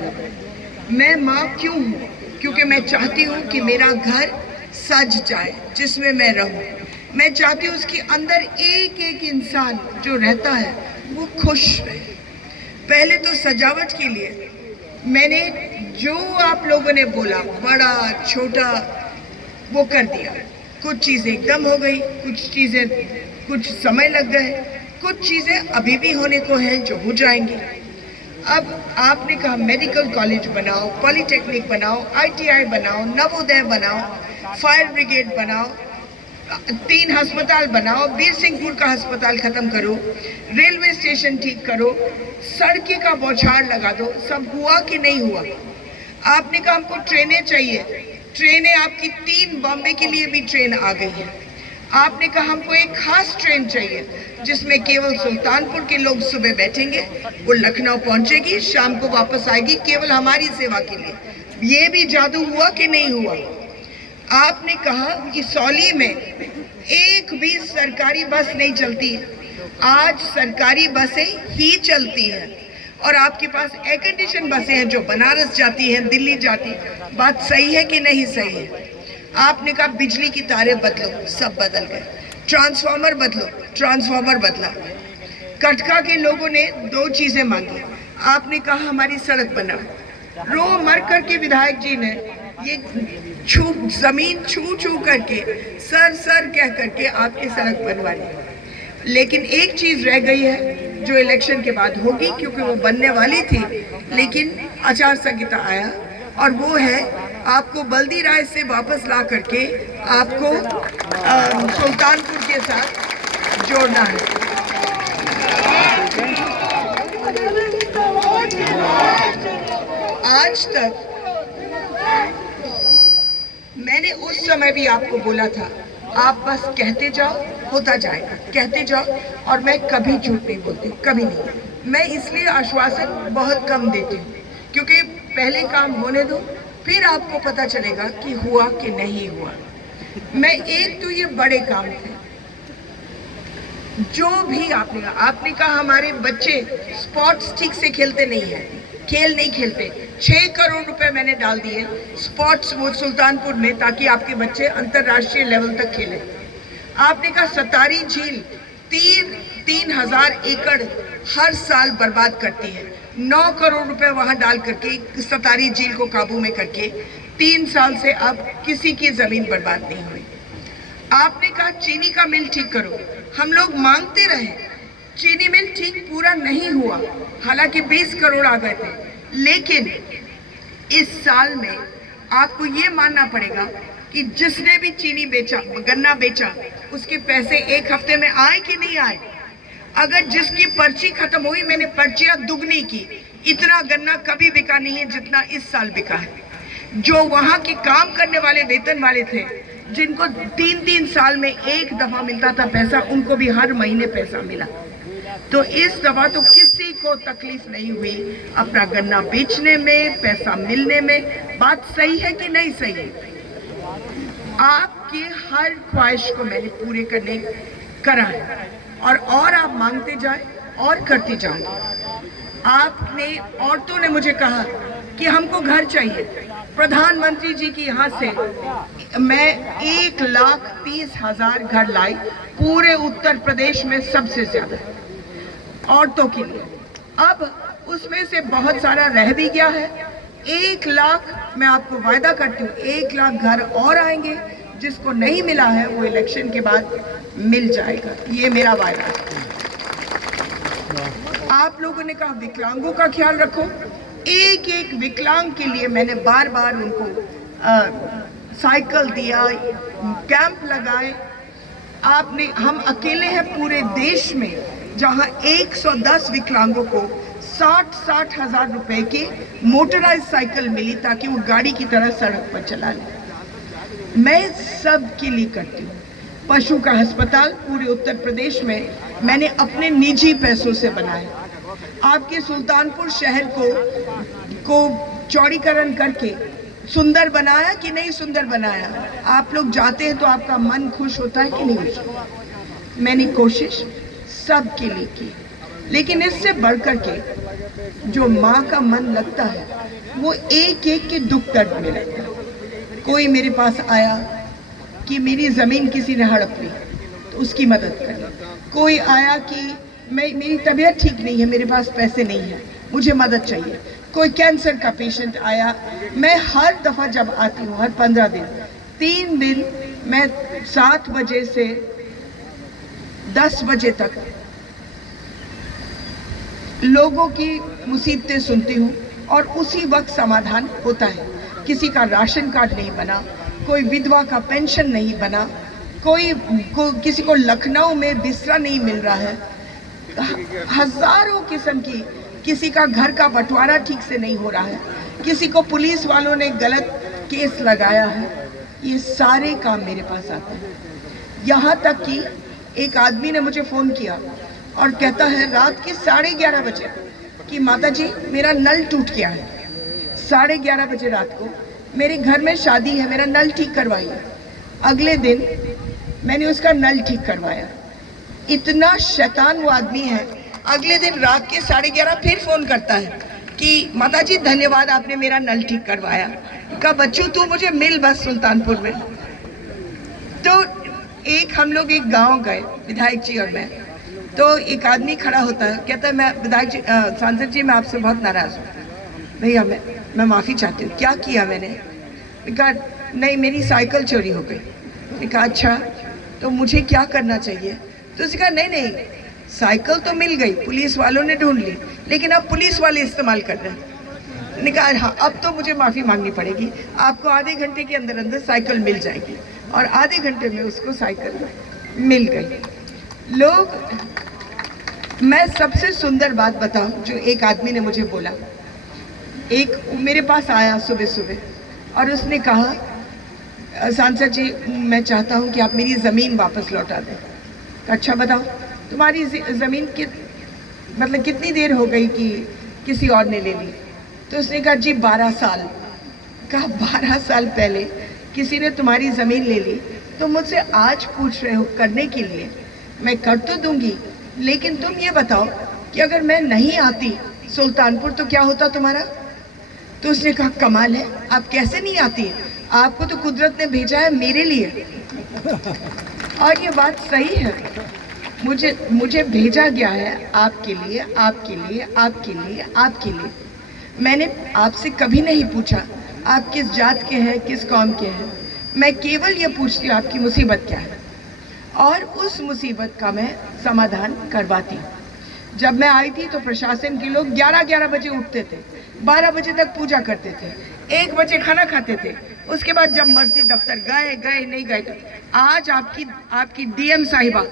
मतलब है। मैं माँ क्यों हूँ? क्योंकि मैं चाहती हूँ कि मेरा घर सज जाए जिसमें मैं रहूँ। मैं चाहती हूँ उसके अंदर एक एक इंसान जो रहता है वो खुश रहे। पहले तो सजावट के लिए मैंने जो आप लोगों ने बोला बड़ा छोटा वो कर दिया। कुछ चीज़ें एकदम हो गई, कुछ समय लग गए, कुछ चीज़ें अभी भी होने को हैं जो हो जाएंगी। अब आपने कहा मेडिकल कॉलेज बनाओ, पॉलिटेक्निक बनाओ, ITI बनाओ, नवोदय बनाओ, फायर ब्रिगेड बनाओ, 3 अस्पताल बनाओ, बीर सिंहपुर का अस्पताल खत्म करो, रेलवे स्टेशन ठीक करो, सड़कें का बौछार लगा दो। सब हुआ कि नहीं हुआ? आपने कहा हमको ट्रेनें चाहिए, ट्रेनें आपकी 3 बॉम्बे के लिए भी ट्रेन आ गई है। आपने कहा हमको एक खास ट्रेन चाहिए जिसमें केवल सुल्तानपुर के लोग सुबह बैठेंगे, वो लखनऊ पहुंचेगी, शाम को वापस आएगी केवल हमारी सेवा के लिए। ये भी जादू हुआ कि नहीं हुआ? आपने कहा कि सौली में एक भी सरकारी बस नहीं चलती है, आज सरकारी बसें ही चलती हैं और आपके पास एयर कंडीशन बसें हैं जो बनारस जाती हैं, दिल्ली जाती। बात सही है कि नहीं सही है? आपने कहा बिजली की तारें बदलो, सब बदल गए। ट्रांसफार्मर बदलो, ट्रांसफार्मर बदला। कटका के लोगों ने 2 चीजें मांगी। आपने कहा हमारी सड़क बनाओ। रो मर करके विधायक जी ने ये जमीन छू करके सर कह करके आपकी सड़क बनवा ली। लेकिन एक चीज रह गई है जो इलेक्शन के बाद होगी, क्योंकि वो बनने वाली थी लेकिन आचार संहिता आया, और वो है आपको बल्दी राय से वापस ला करके आपको सुल्तानपुर के साथ जोड़ना है। आज तक मैंने उस समय भी आपको बोला था आप बस कहते जाओ, होता जाएगा, कहते जाओ, और मैं कभी झूठ नहीं बोलती, कभी नहीं। मैं इसलिए आश्वासन बहुत कम देती हूँ क्योंकि पहले काम होने दो, फिर आपको पता चलेगा कि हुआ कि नहीं हुआ। मैं एक तो ये बड़े काम थे जो भी आपने कहा हमारे बच्चे स्पोर्ट्स ठीक से खेलते नहीं है, खेल नहीं खेलते। 6 करोड़ रुपए मैंने डाल दिए स्पोर्ट्स वो सुल्तानपुर में, ताकि आपके बच्चे अंतर्राष्ट्रीय लेवल तक खेलें। आपने कहा सतारी झील 3,000 एकड़ हर साल बर्बाद करती है। 9 करोड़ रुपए वहां डाल करके सतारी झील को काबू में करके 3 साल से अब किसी की जमीन बर्बाद नहीं हुई। आपने कहा चीनी का मिल ठीक करो, हम लोग मांगते रहे, चीनी मिल ठीक पूरा नहीं हुआ, हालांकि 20 करोड़ आ गए थे। लेकिन इस साल में आपको ये मानना पड़ेगा कि जिसने भी चीनी बेचा, गन्ना बेचा, उसके पैसे 1 हफ्ते में आए कि नहीं आए? अगर जिसकी पर्ची खत्म हुई, मैंने पर्चियां दुगनी की, इतना गन्ना कभी बिका नहीं है जितना इस साल बिका है। जो वहां के काम करने वाले वेतन वाले थे, जिनको 3-3 साल में एक दफा मिलता था पैसा, उनको भी हर महीने पैसा मिला। तो इस दफा तो किसी को तकलीफ नहीं हुई अपना गन्ना बेचने में, पैसा मिलने में। बात सही है कि नहीं सही है? आपकी हर ख्वाहिश को मैंने पूरे करने करा है, और आप मांगते जाए और करते जाओ। आपने औरतों ने मुझे कहा कि हमको घर चाहिए। प्रधानमंत्री जी की यहाँ से मैं 1,30,000 घर लाई, पूरे उत्तर प्रदेश में सबसे ज्यादा औरतों के लिए। अब उसमें से बहुत सारा रह भी गया है। 1 लाख मैं आपको वायदा करती हूँ, 1 लाख घर और आएंगे। जिसको नहीं मिला है वो इलेक्शन के बाद मिल जाएगा, ये मेरा वायदा है। आप लोगों ने कहा विकलांगों का ख्याल रखो। एक एक विकलांग के लिए मैंने बार बार उनको साइकिल दिया, कैंप लगाए। हम अकेले हैं पूरे देश में जहां 110 विकलांगों को 60-60 हजार रुपए की मोटराइज साइकिल मिली ताकि वो गाड़ी की तरह सड़क पर चला ले। मैं सब के लिए करती हूँ। पशु का अस्पताल पूरे उत्तर प्रदेश में मैंने अपने निजी पैसों से बनाया। आपके सुल्तानपुर शहर को चौड़ीकरण करके सुंदर बनाया कि नहीं सुंदर बनाया? आप लोग जाते हैं तो आपका मन खुश होता है कि नहीं? मैंने कोशिश सबके लिए की। लेकिन इससे बढ़कर के जो माँ का मन लगता है वो एक एक के दुख दर्द में लगता है। कोई मेरे पास आया कि मेरी ज़मीन किसी ने हड़प ली तो उसकी मदद करें। कोई आया कि मेरी तबीयत ठीक नहीं है, मेरे पास पैसे नहीं है, मुझे मदद चाहिए। कोई कैंसर का पेशेंट आया, मैं हर दफ़ा जब आती हूँ, हर 15 दिन 3 दिन मैं 7 बजे से 10 बजे तक लोगों की मुसीबतें सुनती हूँ और उसी वक्त समाधान होता है। किसी का राशन कार्ड नहीं बना, कोई विधवा का पेंशन नहीं बना, किसी को लखनऊ में बिस्तरा नहीं मिल रहा है, हजारों किस्म की, किसी का घर का बंटवारा ठीक से नहीं हो रहा है, किसी को पुलिस वालों ने गलत केस लगाया है। ये सारे काम मेरे पास आते हैं। यहाँ तक कि एक आदमी ने मुझे फ़ोन किया और कहता है रात के 11:30 बजे कि माता जी मेरा नल टूट गया है। 11:30 बजे रात को मेरे घर में शादी है, मेरा नल ठीक करवाइए। अगले दिन मैंने उसका नल ठीक करवाया। इतना शैतान वो आदमी है। अगले दिन रात के 11:30 फिर फ़ोन करता है कि माता जी धन्यवाद, आपने मेरा नल ठीक करवाया। कहा बच्चू तू मुझे मिल बस सुल्तानपुर में। तो हम लोग एक गांव गए, विधायक जी और मैं। तो एक आदमी खड़ा होता है, कहता है मैं विधायक जी, सांसद जी मैं आपसे बहुत नाराज़ हूँ भैया, मैं माफ़ी चाहती हूँ। क्या किया मैंने? कहा नहीं मेरी साइकिल चोरी हो गई। कहा अच्छा तो मुझे क्या करना चाहिए? तो उसने कहा नहीं साइकिल तो मिल गई, पुलिस वालों ने ढूंढ ली, लेकिन अब पुलिस वाले इस्तेमाल कर रहे हैं। ने कहा हाँ अब तो मुझे माफ़ी मांगनी पड़ेगी, आपको आधे घंटे के अंदर अंदर साइकिल मिल जाएगी। और आधे घंटे में उसको साइकिल मिल गई। लोग, मैं सबसे सुंदर बात बताऊं जो एक आदमी ने मुझे बोला। एक मेरे पास आया सुबह सुबह और उसने कहा सांसद जी मैं चाहता हूं कि आप मेरी ज़मीन वापस लौटा दें। अच्छा बताओ तुम्हारी ज़मीन मतलब कितनी देर हो गई कि किसी और ने ले ली? तो उसने कहा जी 12 साल। कहा 12 साल पहले किसी ने तुम्हारी ज़मीन ले ली, तो मुझसे आज पूछ रहे हो करने के लिए? मैं कर तो दूंगी, लेकिन तुम ये बताओ कि अगर मैं नहीं आती सुल्तानपुर तो क्या होता तुम्हारा? तो उसने कहा कमाल है, आप कैसे नहीं आती? आपको तो कुदरत ने भेजा है मेरे लिए। और ये बात सही है, मुझे भेजा गया है आपके लिए, आपके लिए, आपके लिए, आपके लिए। मैंने आपसे कभी नहीं पूछा आप किस जात के हैं, किस कौम के हैं। मैं केवल ये पूछती हूँ आपकी मुसीबत क्या है, और उस मुसीबत का मैं समाधान करवाती हूँ। जब मैं आई थी तो प्रशासन के लोग 11-11 बजे उठते थे, 12 बजे तक पूजा करते थे, 1 बजे खाना खाते थे, उसके बाद जब मर्जी दफ्तर गए नहीं गए। आज आपकी डीएम साहिबा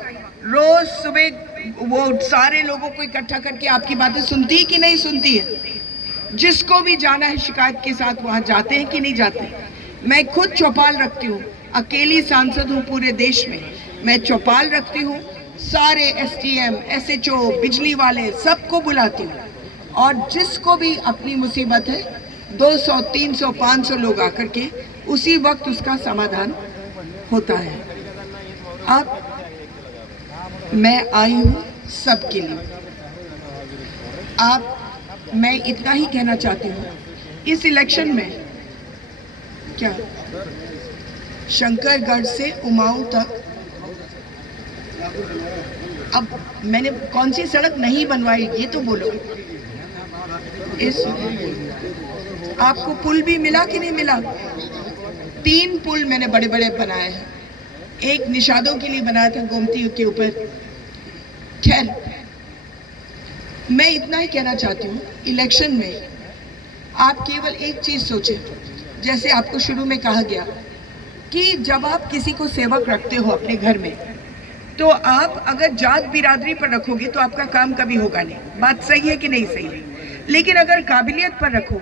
रोज सुबह वो सारे लोगों को इकट्ठा करके आपकी बातें सुनती है कि नहीं सुनती है? जिसको भी जाना है शिकायत के साथ वहाँ जाते हैं कि नहीं जाते? मैं खुद चौपाल रखती हूँ, अकेली सांसद हूँ पूरे देश में। मैं चौपाल रखती हूँ, सारे एसडीएम, एसएचओ, बिजली वाले सबको बुलाती हूँ, और जिसको भी अपनी मुसीबत है 200, 300, 500 लोग आकर के उसी वक्त उसका समाधान होता है। अब मैं आई हूँ सबके लिए। मैं इतना ही कहना चाहती हूँ, इस इलेक्शन में क्या शंकरगढ़ से उमाऊ तक अब मैंने कौन सी सड़क नहीं बनवाई ये तो बोलो। आपको पुल भी मिला कि नहीं मिला? 3 पुल मैंने बड़े बड़े बनाए हैं। एक निषादों के लिए बनाया था गोमती के ऊपर। खैर मैं इतना ही कहना चाहती हूँ, इलेक्शन में आप केवल एक चीज़ सोचें, जैसे आपको शुरू में कहा गया कि जब आप किसी को सेवक रखते हो अपने घर में, तो आप अगर जात बिरादरी पर रखोगे तो आपका काम कभी होगा नहीं। बात सही है कि नहीं सही है? लेकिन अगर काबिलियत पर रखो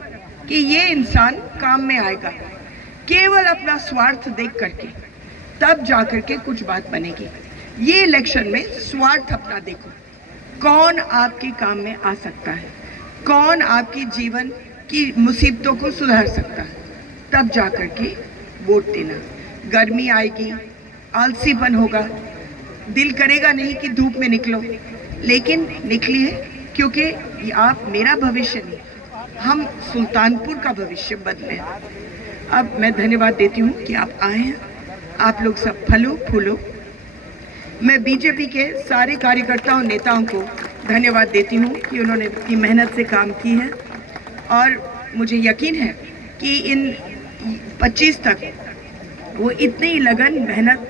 कि ये इंसान काम में आएगा, केवल अपना स्वार्थ देख करके, तब जा करके कुछ बात बनेगी। ये इलेक्शन में स्वार्थ अपना देखो, कौन आपके काम में आ सकता है, कौन आपकी जीवन की मुसीबतों को सुधार सकता है, तब जा करके वोट देना। गर्मी आएगी, आलसीपन होगा, दिल करेगा नहीं कि धूप में निकलो, लेकिन निकलिए, क्योंकि ये आप मेरा भविष्य नहीं, हम सुल्तानपुर का भविष्य बदले। अब मैं धन्यवाद देती हूँ कि आप आए हैं, आप लोग सब फलो फूलो। मैं बीजेपी के सारे कार्यकर्ताओं नेताओं को धन्यवाद देती हूँ कि उन्होंने इतनी मेहनत से काम की है, और मुझे यकीन है कि इन 25 तक वो इतनी ही लगन मेहनत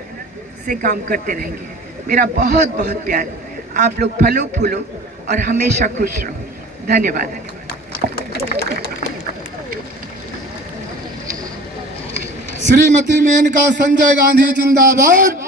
से काम करते रहेंगे। मेरा बहुत बहुत प्यार, आप लोग फलो फूलो और हमेशा खुश रहो। धन्यवाद। श्रीमती मेनका संजय गांधी जिंदाबाद।